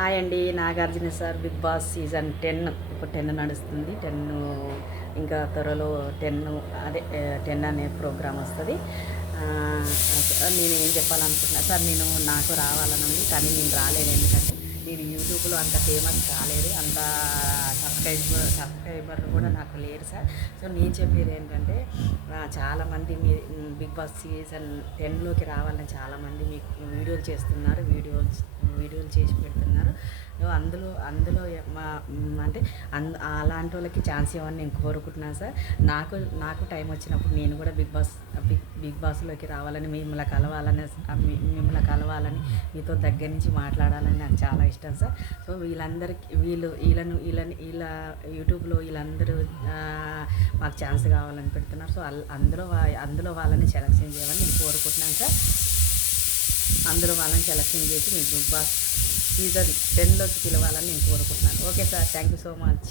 Hi అండి, Nagarjuna sir Bigg Boss season 10 ఇప్పుడు 10 నడుస్తుంది. 10 ఇంకా త్వరలో 10 అదే 10 అనే ప్రోగ్రామ్ వస్తుంది. నేను ఏం చెప్పాలనుకుంటున్నా సార్, నాకు రావాలని ఉంది, కానీ నేను రాలేదు. ఎందుకంటే నేను యూట్యూబ్లో అంత ఫేమస్ కాలేదు, అంత సబ్స్క్రైబర్లు కూడా నాకు లేరు సార్. సో నేను చెప్పేది ఏంటంటే, చాలామంది మీ బిగ్ బాస్ సీజన్ 10లోకి రావాలని చాలామంది మీకు వీడియోలు చేస్తున్నారు, వీడియోలు చేసి పెడుతున్నారు. అందులో అందులో మా అంటే అలాంటి వాళ్ళకి ఛాన్స్ ఇవ్వని నేను కోరుకుంటున్నాను సార్. నాకు టైం వచ్చినప్పుడు నేను కూడా బిగ్ బాస్లోకి రావాలని, మిమ్మల్ని కలవాలని, మీతో దగ్గర నుంచి మాట్లాడాలని నాకు చాలా ఇష్టం సార్. సో వీళ్ళందరికీ వీళ్ళ యూట్యూబ్లో వీళ్ళందరూ మాకు ఛాన్స్ కావాలని పెడుతున్నారు. సో అందులో వాళ్ళని సెలెక్షన్ చేయాలని నేను కోరుకుంటున్నాను సార్. అందులో వాళ్ళని సెలెక్షన్ చేసి మీ బిగ్ బాస్ సీజన్ 10లోకి పిలవాలని నేను కోరుకుంటున్నాను. Okay sir, thank you so much.